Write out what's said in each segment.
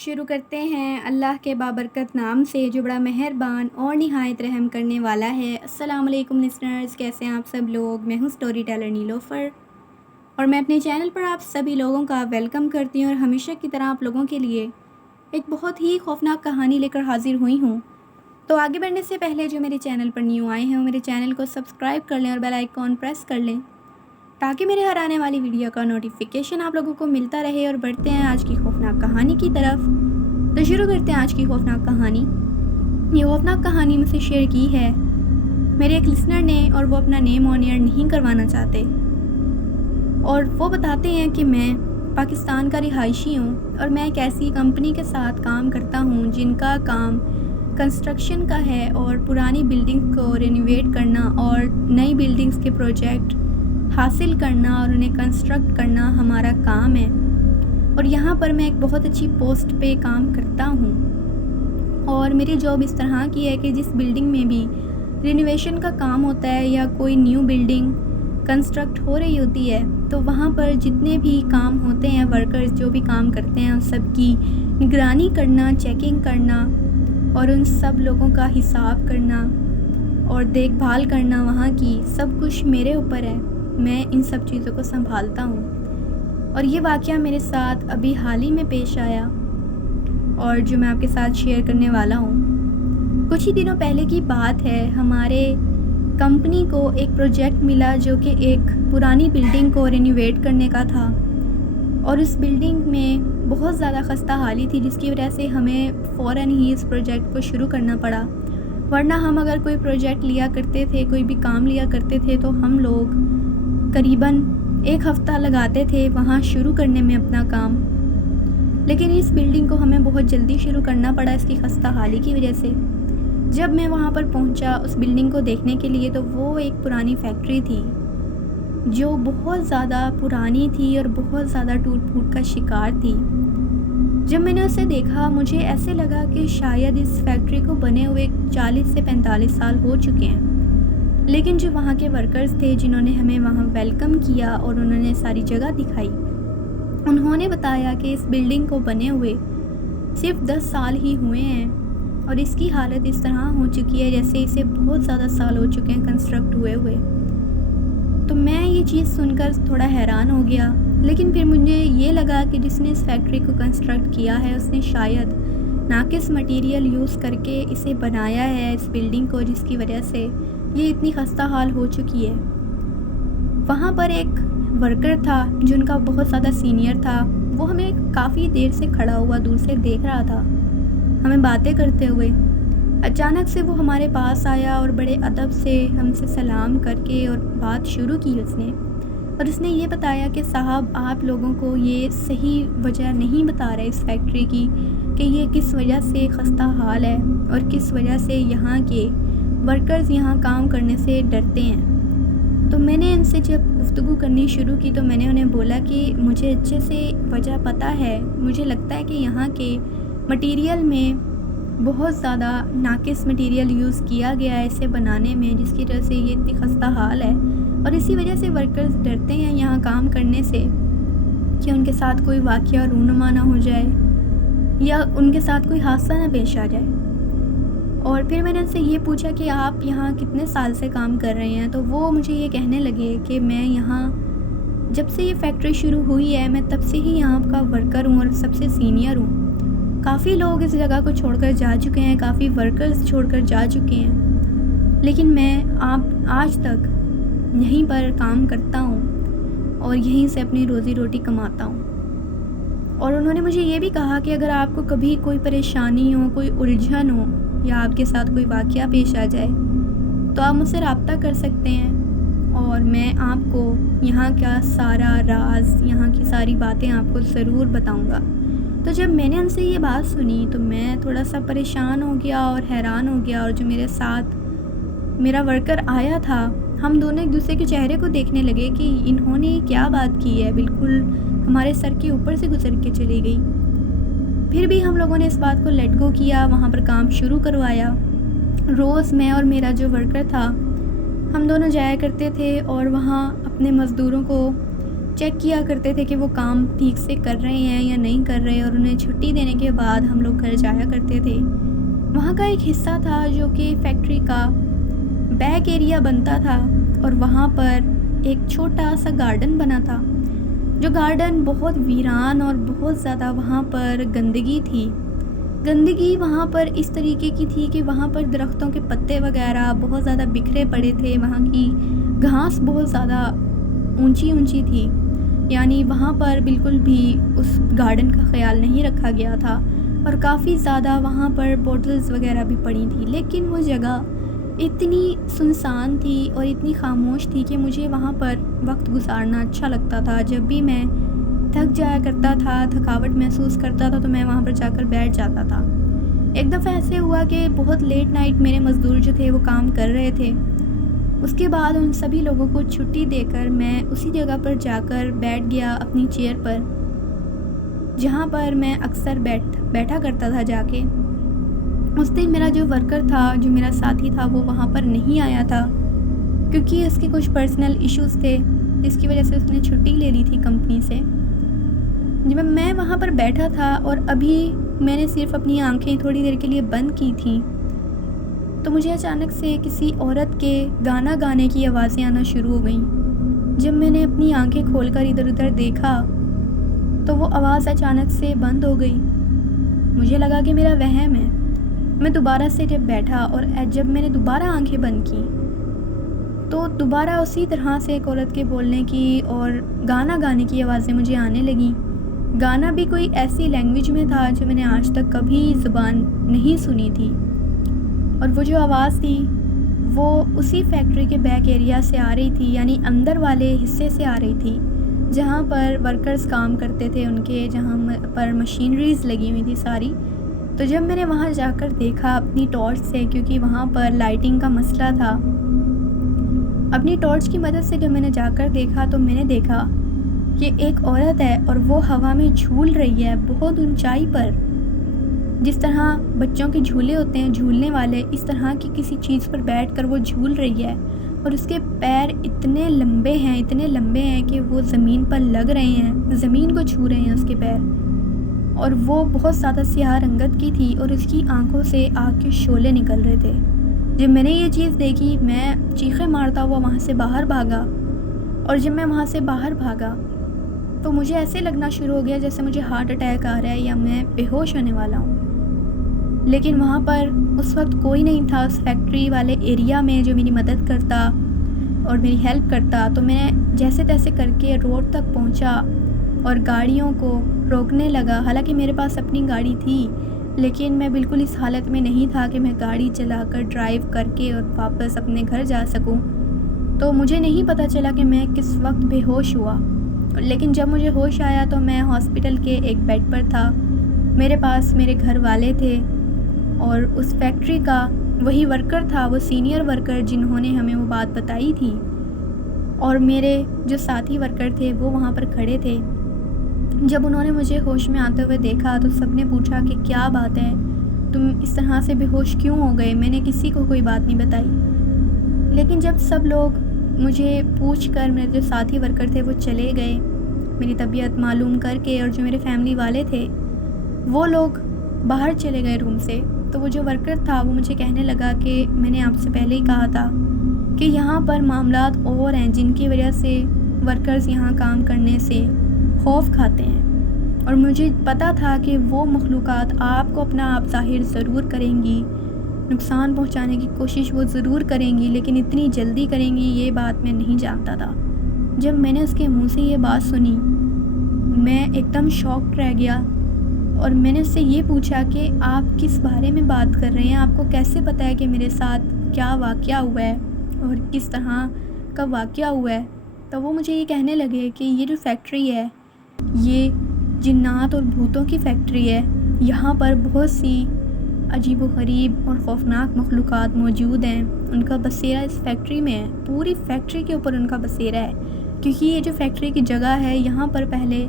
شروع کرتے ہیں اللہ کے بابرکت نام سے جو بڑا مہربان اور نہایت رحم کرنے والا ہے۔ السلام علیکم لسنرز، کیسے ہیں آپ سب لوگ؟ میں ہوں سٹوری ٹیلر نیلوفر اور میں اپنے چینل پر آپ سبھی لوگوں کا ویلکم کرتی ہوں اور ہمیشہ کی طرح آپ لوگوں کے لیے ایک بہت ہی خوفناک کہانی لے کر حاضر ہوئی ہوں۔ تو آگے بڑھنے سے پہلے جو میرے چینل پر نیو آئے ہیں وہ میرے چینل کو سبسکرائب کر لیں اور بیل آئیکن پریس کر لیں تاکہ میرے ہر آنے والی ویڈیو کا نوٹیفیکیشن آپ لوگوں کو ملتا رہے۔ اور بڑھتے ہیں آج کی خوفناک کہانی کی طرف۔ تو شروع کرتے ہیں آج کی خوفناک کہانی۔ یہ خوفناک کہانی مجھ سے شیئر کی ہے میرے ایک لسنر نے، اور وہ اپنا نیم آن ایئر نہیں کروانا چاہتے، اور وہ بتاتے ہیں کہ میں پاکستان کا رہائشی ہوں اور میں ایک ایسی کمپنی کے ساتھ کام کرتا ہوں جن کا کام کنسٹرکشن کا ہے، اور پرانی بلڈنگ کو رینوویٹ کرنا اور نئی بلڈنگز کے پروجیکٹ حاصل کرنا اور انہیں کنسٹرکٹ کرنا ہمارا کام ہے۔ اور یہاں پر میں ایک بہت اچھی پوسٹ پہ کام کرتا ہوں، اور میری جاب اس طرح کی ہے کہ جس بلڈنگ میں بھی رینوویشن کا کام ہوتا ہے یا کوئی نیو بلڈنگ کنسٹرکٹ ہو رہی ہوتی ہے تو وہاں پر جتنے بھی کام ہوتے ہیں، ورکرز جو بھی کام کرتے ہیں ان سب کی نگرانی کرنا، چیکنگ کرنا اور ان سب لوگوں کا حساب کرنا اور دیکھ بھال کرنا وہاں کی، سب کچھ میرے اوپر ہے۔ میں ان سب چیزوں کو سنبھالتا ہوں، اور یہ واقعہ میرے ساتھ ابھی حال ہی میں پیش آیا اور جو میں آپ کے ساتھ شیئر کرنے والا ہوں۔ کچھ ہی دنوں پہلے کی بات ہے، ہمارے کمپنی کو ایک پروجیکٹ ملا جو کہ ایک پرانی بلڈنگ کو رینوویٹ کرنے کا تھا، اور اس بلڈنگ میں بہت زیادہ خستہ حالی تھی جس کی وجہ سے ہمیں فوراً ہی اس پروجیکٹ کو شروع کرنا پڑا، ورنہ ہم اگر کوئی پروجیکٹ لیا کرتے تھے، کوئی بھی کام لیا کرتے تھے تو ہم لوگ قریباً 1 ہفتہ لگاتے تھے وہاں شروع کرنے میں اپنا کام، لیکن اس بلڈنگ کو ہمیں بہت جلدی شروع کرنا پڑا اس کی خستہ حالی کی وجہ سے۔ جب میں وہاں پر پہنچا اس بلڈنگ کو دیکھنے کے لیے تو وہ ایک پرانی فیکٹری تھی جو بہت زیادہ پرانی تھی اور بہت زیادہ ٹوٹ پھوٹ کا شکار تھی۔ جب میں نے اسے دیکھا مجھے ایسے لگا کہ شاید اس فیکٹری کو بنے ہوئے 40 سے 45 سال ہو چکے ہیں، لیکن جو وہاں کے ورکرز تھے جنہوں نے ہمیں وہاں ویلکم کیا اور انہوں نے ساری جگہ دکھائی، انہوں نے بتایا کہ اس بلڈنگ کو بنے ہوئے صرف 10 سال ہی ہوئے ہیں اور اس کی حالت اس طرح ہو چکی ہے جیسے اسے بہت زیادہ سال ہو چکے ہیں کنسٹرکٹ ہوئے۔ تو میں یہ چیز سن کر تھوڑا حیران ہو گیا، لیکن پھر مجھے یہ لگا کہ جس نے اس فیکٹری کو کنسٹرکٹ کیا ہے اس نے شاید ناقص مٹیریل یوز کر کے اسے بنایا ہے اس بلڈنگ کو، جس کی وجہ سے یہ اتنی خستہ حال ہو چکی ہے۔ وہاں پر ایک ورکر تھا جو ان کا بہت زیادہ سینئر تھا، وہ ہمیں کافی دیر سے کھڑا ہوا دور سے دیکھ رہا تھا ہمیں باتیں کرتے ہوئے۔ اچانک سے وہ ہمارے پاس آیا اور بڑے ادب سے ہم سے سلام کر کے اور بات شروع کی اس نے یہ بتایا کہ صاحب آپ لوگوں کو یہ صحیح وجہ نہیں بتا رہے اس فیکٹری کی کہ یہ کس وجہ سے خستہ حال ہے اور کس وجہ سے یہاں کے ورکرز یہاں کام کرنے سے ڈرتے ہیں۔ تو میں نے ان سے جب گفتگو کرنی شروع کی تو میں نے انہیں بولا کہ مجھے اچھے سے وجہ پتہ ہے، مجھے لگتا ہے کہ یہاں کے مٹیریل میں بہت زیادہ ناقص مٹیریل یوز کیا گیا ہے اسے بنانے میں، جس کی وجہ سے یہ اتنی خستہ حال ہے، اور اسی وجہ سے ورکرز ڈرتے ہیں یہاں کام کرنے سے کہ ان کے ساتھ کوئی واقعہ رونما نہ ہو جائے یا ان کے ساتھ کوئی حادثہ نہ پیش آ جائے۔ اور پھر میں نے ان سے یہ پوچھا کہ آپ یہاں کتنے سال سے کام کر رہے ہیں، تو وہ مجھے یہ کہنے لگے کہ میں یہاں جب سے یہ فیکٹری شروع ہوئی ہے میں تب سے ہی یہاں کا ورکر ہوں اور سب سے سینئر ہوں۔ کافی لوگ اس جگہ کو چھوڑ کر جا چکے ہیں، کافی ورکرز چھوڑ کر جا چکے ہیں، لیکن میں آج تک یہیں پر کام کرتا ہوں اور یہیں سے اپنی روزی روٹی کماتا ہوں۔ اور انہوں نے مجھے یہ بھی کہا کہ اگر آپ کو کبھی کوئی پریشانی ہو، کوئی الجھن ہو یا آپ کے ساتھ کوئی واقعہ پیش آ جائے تو آپ مجھ سے رابطہ کر سکتے ہیں، اور میں آپ کو یہاں کا سارا راز، یہاں کی ساری باتیں آپ کو ضرور بتاؤں گا۔ تو جب میں نے ان سے یہ بات سنی تو میں تھوڑا سا پریشان ہو گیا اور حیران ہو گیا، اور جو میرے ساتھ میرا ورکر آیا تھا ہم دونوں ایک دوسرے کے چہرے کو دیکھنے لگے کہ انہوں نے کیا بات کی ہے، بالکل ہمارے سر کے اوپر سے گزر کے چلی گئی۔ پھر بھی ہم لوگوں نے اس بات کو لیٹ گو کیا، وہاں پر کام شروع کروایا۔ روز میں اور میرا جو ورکر تھا ہم دونوں جایا کرتے تھے اور وہاں اپنے مزدوروں کو چیک کیا کرتے تھے کہ وہ کام ٹھیک سے کر رہے ہیں یا نہیں کر رہے، اور انہیں چھٹی دینے کے بعد ہم لوگ گھر جایا کرتے تھے۔ وہاں کا ایک حصہ تھا جو کہ فیکٹری کا بیک ایریا بنتا تھا، اور وہاں پر ایک چھوٹا سا گارڈن بنا تھا، جو گارڈن بہت ویران اور بہت زیادہ وہاں پر گندگی تھی۔ گندگی وہاں پر اس طریقے کی تھی کہ وہاں پر درختوں کے پتے وغیرہ بہت زیادہ بکھرے پڑے تھے، وہاں کی گھاس بہت زیادہ اونچی اونچی تھی، یعنی وہاں پر بالکل بھی اس گارڈن کا خیال نہیں رکھا گیا تھا، اور کافی زیادہ وہاں پر بوٹلز وغیرہ بھی پڑی تھی۔ لیکن وہ جگہ اتنی سنسان تھی اور اتنی خاموش تھی کہ مجھے وہاں پر وقت گزارنا اچھا لگتا تھا۔ جب بھی میں تھک جایا کرتا تھا، تھکاوٹ محسوس کرتا تھا، تو میں وہاں پر جا کر بیٹھ جاتا تھا۔ ایک دفعہ ایسے ہوا کہ بہت لیٹ نائٹ میرے مزدور جو تھے وہ کام کر رہے تھے۔ اس کے بعد ان سبھی لوگوں کو چھٹی دے کر میں اسی جگہ پر جا کر بیٹھ گیا اپنی چیئر پر، جہاں پر میں اکثر بیٹھا کرتا تھا جا کے۔ اس دن میرا جو ورکر تھا، جو میرا ساتھی تھا، وہ وہاں پر نہیں آیا تھا کیونکہ اس کے کچھ پرسنل ایشوز تھے، جس کی وجہ سے اس نے چھٹی لے لی تھی کمپنی سے۔ جب میں وہاں پر بیٹھا تھا اور ابھی میں نے صرف اپنی آنکھیں تھوڑی دیر کے لیے بند کی تھیں، تو مجھے اچانک سے کسی عورت کے گانا گانے کی آوازیں آنا شروع ہو گئیں۔ جب میں نے اپنی آنکھیں کھول کر ادھر ادھر دیکھا تو وہ آواز اچانک سے بند ہو گئی۔ مجھے لگا کہ میرا وہم ہے۔ میں دوبارہ سے جب بیٹھا اور جب میں نے دوبارہ آنکھیں بند کی تو دوبارہ اسی طرح سے ایک عورت کے بولنے کی اور گانا گانے کی آوازیں مجھے آنے لگیں۔ گانا بھی کوئی ایسی لینگویج میں تھا جو میں نے آج تک کبھی زبان نہیں سنی تھی، اور وہ جو آواز تھی وہ اسی فیکٹری کے بیک ایریا سے آ رہی تھی، یعنی اندر والے حصے سے آ رہی تھی جہاں پر ورکرز کام کرتے تھے، ان کے جہاں پر مشینریز لگی ہوئی تھی ساری۔ تو جب میں نے وہاں جا کر دیکھا اپنی ٹارچ سے، کیونکہ وہاں پر لائٹنگ کا مسئلہ تھا، اپنی ٹارچ کی مدد سے جب میں نے جا کر دیکھا تو میں نے دیکھا کہ ایک عورت ہے اور وہ ہوا میں جھول رہی ہے بہت اونچائی پر، جس طرح بچوں کے جھولے ہوتے ہیں جھولنے والے، اس طرح کی کسی چیز پر بیٹھ کر وہ جھول رہی ہے، اور اس کے پیر اتنے لمبے ہیں کہ وہ زمین پر لگ رہے ہیں، زمین کو چھو رہے ہیں اس کے پیر، اور وہ بہت زیادہ سیاہ رنگت کی تھی، اور اس کی آنکھوں سے آگ کے شعلے نکل رہے تھے۔ جب میں نے یہ چیز دیکھی میں چیخیں مارتا ہوا وہاں سے باہر بھاگا، اور جب میں وہاں سے باہر بھاگا تو مجھے ایسے لگنا شروع ہو گیا جیسے مجھے ہارٹ اٹیک آ رہا ہے یا میں بے ہوش ہونے والا ہوں۔ لیکن وہاں پر اس وقت کوئی نہیں تھا اس فیکٹری والے ایریا میں جو میری مدد کرتا اور میری ہیلپ کرتا، تو میں جیسے تیسے کر کے روڈ تک پہنچا اور گاڑیوں کو روکنے لگا۔ حالانکہ میرے پاس اپنی گاڑی تھی، لیکن میں بالکل اس حالت میں نہیں تھا کہ میں گاڑی چلا کر ڈرائیو کر کے اور واپس اپنے گھر جا سکوں۔ تو مجھے نہیں پتہ چلا کہ میں کس وقت بے ہوش ہوا، لیکن جب مجھے ہوش آیا تو میں ہاسپٹل کے ایک بیڈ پر تھا، میرے پاس میرے گھر والے تھے، اور اس فیکٹری کا وہی ورکر تھا، وہ سینئر ورکر جنہوں نے ہمیں وہ بات بتائی تھی، اور میرے جو ساتھی ورکر تھے وہ وہاں پر کھڑے تھے۔ جب انہوں نے مجھے ہوش میں آتے ہوئے دیکھا تو سب نے پوچھا کہ کیا بات ہے، تم اس طرح سے بے ہوش کیوں ہو گئے؟ میں نے کسی کو کوئی بات نہیں بتائی، لیکن جب سب لوگ مجھے پوچھ کر، میرے جو ساتھی ورکر تھے وہ چلے گئے میری طبیعت معلوم کر کے، اور جو میرے فیملی والے تھے وہ لوگ باہر چلے گئے روم سے، تو وہ جو ورکر تھا وہ مجھے کہنے لگا کہ میں نے آپ سے پہلے ہی کہا تھا کہ یہاں پر معاملات اور ہیں جن کی وجہ سے ورکرز یہاں کام کرنے سے خوف کھاتے ہیں، اور مجھے پتہ تھا کہ وہ مخلوقات آپ کو اپنا آپ ظاہر ضرور کریں گی، نقصان پہنچانے کی کوشش وہ ضرور کریں گی، لیکن اتنی جلدی کریں گی یہ بات میں نہیں جانتا تھا۔ جب میں نے اس کے منہ سے یہ بات سنی میں ایک دم شاکڈ رہ گیا، اور میں نے اس سے یہ پوچھا کہ آپ کس بارے میں بات کر رہے ہیں، آپ کو کیسے پتہ ہے کہ میرے ساتھ کیا واقعہ ہوا ہے اور کس طرح کا واقعہ ہوا ہے؟ تو وہ مجھے یہ کہنے لگے کہ یہ جو فیکٹری ہے یہ جنات اور بھوتوں کی فیکٹری ہے، یہاں پر بہت سی عجیب و غریب اور خوفناک مخلوقات موجود ہیں، ان کا بسیرا اس فیکٹری میں ہے، پوری فیکٹری کے اوپر ان کا بسیرا ہے، کیونکہ یہ جو فیکٹری کی جگہ ہے یہاں پر پہلے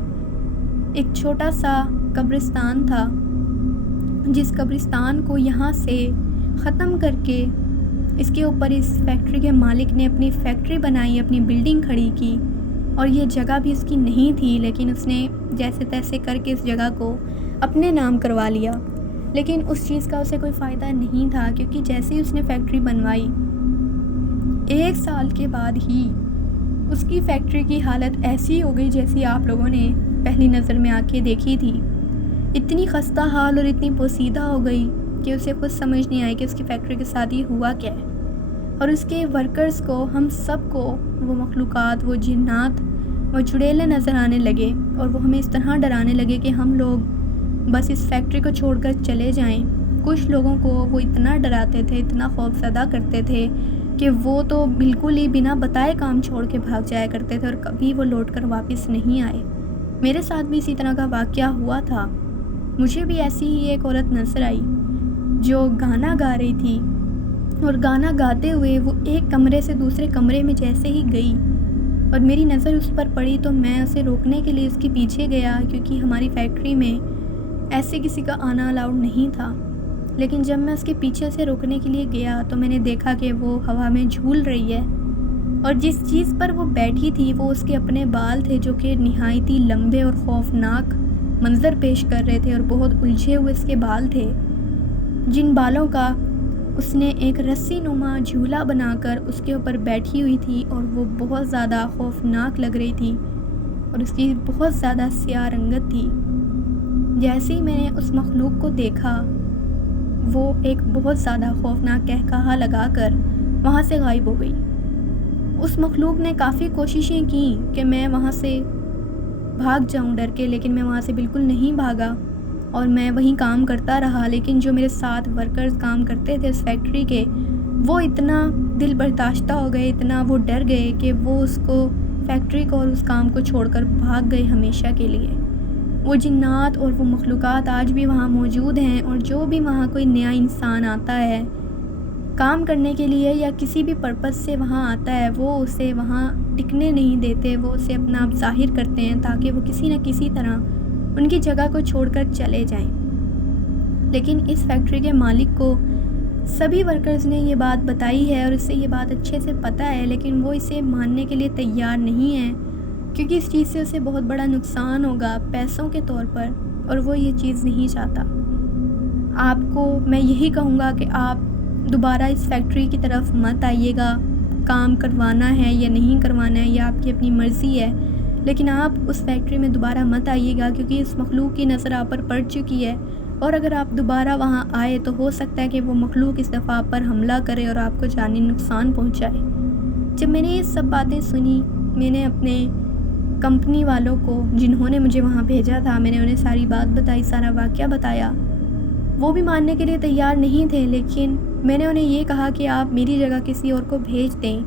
ایک چھوٹا سا قبرستان تھا، جس قبرستان کو یہاں سے ختم کر کے اس کے اوپر اس فیکٹری کے مالک نے اپنی فیکٹری بنائی، اپنی بلڈنگ کھڑی کی، اور یہ جگہ بھی اس کی نہیں تھی، لیکن اس نے جیسے تیسے کر کے اس جگہ کو اپنے نام کروا لیا۔ لیکن اس چیز کا اسے کوئی فائدہ نہیں تھا، کیونکہ جیسے ہی اس نے فیکٹری بنوائی 1 سال کے بعد ہی اس کی فیکٹری کی حالت ایسی ہو گئی جیسی آپ لوگوں نے پہلی نظر میں آ کے دیکھی تھی۔ اتنی خستہ حال اور اتنی پوسیدہ ہو گئی کہ اسے خود سمجھ نہیں آئی کہ اس کی فیکٹری کے ساتھ یہ ہوا کیا ہے۔ اور اس کے ورکرز کو، ہم سب کو وہ مخلوقات، وہ جنات، وہ چڑیلے نظر آنے لگے، اور وہ ہمیں اس طرح ڈرانے لگے کہ ہم لوگ بس اس فیکٹری کو چھوڑ کر چلے جائیں۔ کچھ لوگوں کو وہ اتنا ڈراتے تھے، اتنا خوف زدہ کرتے تھے کہ وہ تو بالکل ہی بنا بتائے کام چھوڑ کے بھاگ جایا کرتے تھے، اور کبھی وہ لوٹ کر واپس نہیں آئے۔ میرے ساتھ بھی اسی طرح کا واقعہ ہوا تھا۔ مجھے بھی ایسی ہی ایک عورت نظر آئی جو گانا گا رہی تھی، اور گانا گاتے ہوئے وہ ایک کمرے سے دوسرے کمرے میں جیسے ہی گئی اور میری نظر اس پر پڑی، تو میں اسے روکنے کے لیے اس کے پیچھے گیا، کیونکہ ہماری فیکٹری میں ایسے کسی کا آنا الاؤڈ نہیں تھا۔ لیکن جب میں اس کے پیچھے سے روکنے کے لیے گیا تو میں نے دیکھا کہ وہ ہوا میں جھول رہی ہے، اور جس چیز پر وہ بیٹھی تھی وہ اس کے اپنے بال تھے، جو کہ نہایت ہی لمبے اور خوفناک منظر پیش کر رہے تھے، اور بہت الجھے ہوئے اس کے بال تھے، جن بالوں کا اس نے ایک رسی نما جھولا بنا کر اس کے اوپر بیٹھی ہوئی تھی، اور وہ بہت زیادہ خوفناک لگ رہی تھی، اور اس کی بہت زیادہ سیاہ رنگت تھی۔ جیسے ہی میں نے اس مخلوق کو دیکھا، وہ ایک بہت زیادہ خوفناک قہقہا لگا کر وہاں سے غائب ہو گئی۔ اس مخلوق نے کافی کوششیں کی کہ میں وہاں سے بھاگ جاؤں ڈر کے، لیکن میں وہاں سے بالکل نہیں بھاگا، اور میں وہیں کام کرتا رہا۔ لیکن جو میرے ساتھ ورکرز کام کرتے تھے اس فیکٹری کے، وہ اتنا دل برداشتہ ہو گئے، اتنا وہ ڈر گئے کہ وہ اس کو، فیکٹری کو اور اس کام کو چھوڑ کر بھاگ گئے ہمیشہ کے لیے۔ وہ جنات اور وہ مخلوقات آج بھی وہاں موجود ہیں، اور جو بھی وہاں کوئی نیا انسان آتا ہے کام کرنے کے لیے یا کسی بھی پرپس سے وہاں آتا ہے، وہ اسے وہاں ٹکنے نہیں دیتے، وہ اسے اپنا آپ ظاہر کرتے ہیں تاکہ وہ کسی نہ کسی طرح ان کی جگہ کو چھوڑ کر چلے جائیں۔ لیکن اس فیکٹری کے مالک کو سبھی ورکرز نے یہ بات بتائی ہے، اور اسے یہ بات اچھے سے پتہ ہے، لیکن وہ اسے ماننے کے لیے تیار نہیں ہے، کیونکہ اس چیز سے اسے بہت بڑا نقصان ہوگا پیسوں کے طور پر، اور وہ یہ چیز نہیں چاہتا۔ آپ کو میں یہی کہوں گا کہ آپ دوبارہ اس فیکٹری کی طرف مت آئیے گا۔ کام کروانا ہے یا نہیں کروانا ہے یہ آپ کی اپنی مرضی ہے، لیکن آپ اس فیکٹری میں دوبارہ مت آئیے گا، کیونکہ اس مخلوق کی نظر آپ پر پڑ چکی ہے، اور اگر آپ دوبارہ وہاں آئے تو ہو سکتا ہے کہ وہ مخلوق اس دفعہ آپ پر حملہ کرے اور آپ کو جانی نقصان پہنچائے۔ جب میں نے یہ سب باتیں سنی، میں نے اپنے کمپنی والوں کو، جنہوں نے مجھے وہاں بھیجا تھا، میں نے انہیں ساری بات بتائی، سارا واقعہ بتایا۔ وہ بھی ماننے کے لیے تیار نہیں تھے، لیکن میں نے انہیں یہ کہا کہ آپ میری جگہ کسی اور کو بھیج دیں،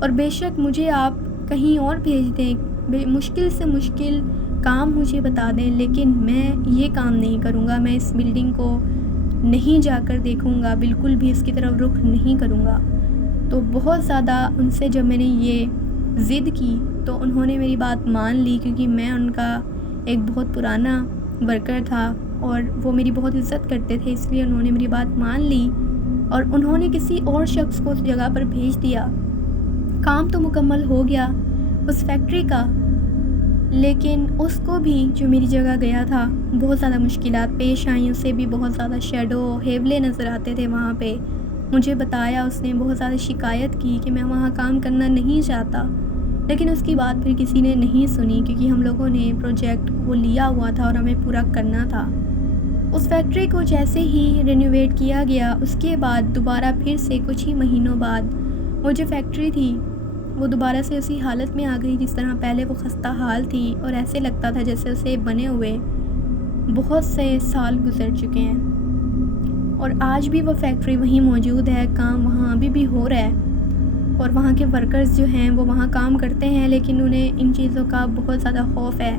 اور بے شک مجھے آپ کہیں اور بھیج دیں، مشکل سے مشکل کام مجھے بتا دیں، لیکن میں یہ کام نہیں کروں گا، میں اس بلڈنگ کو نہیں جا کر دیکھوں گا، بالکل بھی اس کی طرف رخ نہیں کروں گا۔ تو بہت زیادہ ان سے جب میں نے یہ ضد کی تو انہوں نے میری بات مان لی، کیونکہ میں ان کا ایک بہت پرانا ورکر تھا اور وہ میری بہت عزت کرتے تھے، اس لیے انہوں نے میری بات مان لی، اور انہوں نے کسی اور شخص کو اس جگہ پر بھیج دیا۔ کام تو مکمل ہو گیا اس فیکٹری کا، لیکن اس کو بھی جو میری جگہ گیا تھا بہت زیادہ مشکلات پیش آئیں، اسے بھی بہت زیادہ شیڈو ہیولے نظر آتے تھے وہاں پہ۔ مجھے بتایا، اس نے بہت زیادہ شکایت کی کہ میں وہاں کام کرنا نہیں چاہتا، لیکن اس کی بات پھر کسی نے نہیں سنی، کیونکہ ہم لوگوں نے پروجیکٹ وہ لیا ہوا تھا اور ہمیں پورا کرنا تھا۔ اس فیکٹری کو جیسے ہی رینوویٹ کیا گیا، اس کے بعد دوبارہ پھر سے کچھ ہی مہینوں بعد وہ جو فیکٹری تھی وہ دوبارہ سے اسی حالت میں آ گئی جس طرح پہلے وہ خستہ حال تھی، اور ایسے لگتا تھا جیسے اسے بنے ہوئے بہت سے سال گزر چکے ہیں۔ اور آج بھی وہ فیکٹری وہیں موجود ہے، کام وہاں ابھی بھی ہو رہا ہے، اور وہاں کے ورکرز جو ہیں وہ وہاں کام کرتے ہیں، لیکن انہیں ان چیزوں کا بہت زیادہ خوف ہے۔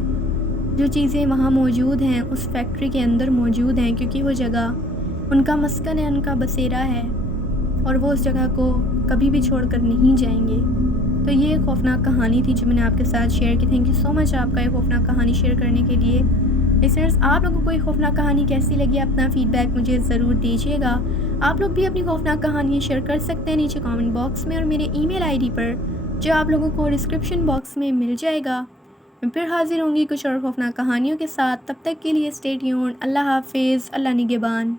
جو چیزیں وہاں موجود ہیں اس فیکٹری کے اندر موجود ہیں، کیونکہ وہ جگہ ان کا مسکن ہے، ان کا بسیرا ہے، اور وہ اس جگہ کو کبھی بھی چھوڑ کر نہیں جائیں گے۔ تو یہ ایک خوفناک کہانی تھی جو میں نے آپ کے ساتھ شیئر کی۔ تھینک یو سو مچ آپ کا یہ خوفناک کہانی شیئر کرنے کے لیے۔ لسنرز، آپ لوگوں کو یہ خوفناک کہانی کیسی لگی؟ اپنا فیڈ بیک مجھے ضرور دیجیے گا۔ آپ لوگ بھی اپنی خوفناک کہانیاں شیئر کر سکتے ہیں نیچے کامنٹ باکس میں، اور میرے ای میل آئی ڈی پر جو آپ لوگوں کو ڈسکرپشن باکس میں مل جائے گا۔ میں پھر حاضر ہوں گی کچھ اور خوفناک کہانیوں کے ساتھ، تب تک کے لیے اسٹے ٹیونڈ۔ اللہ حافظ، اللہ نگہبان۔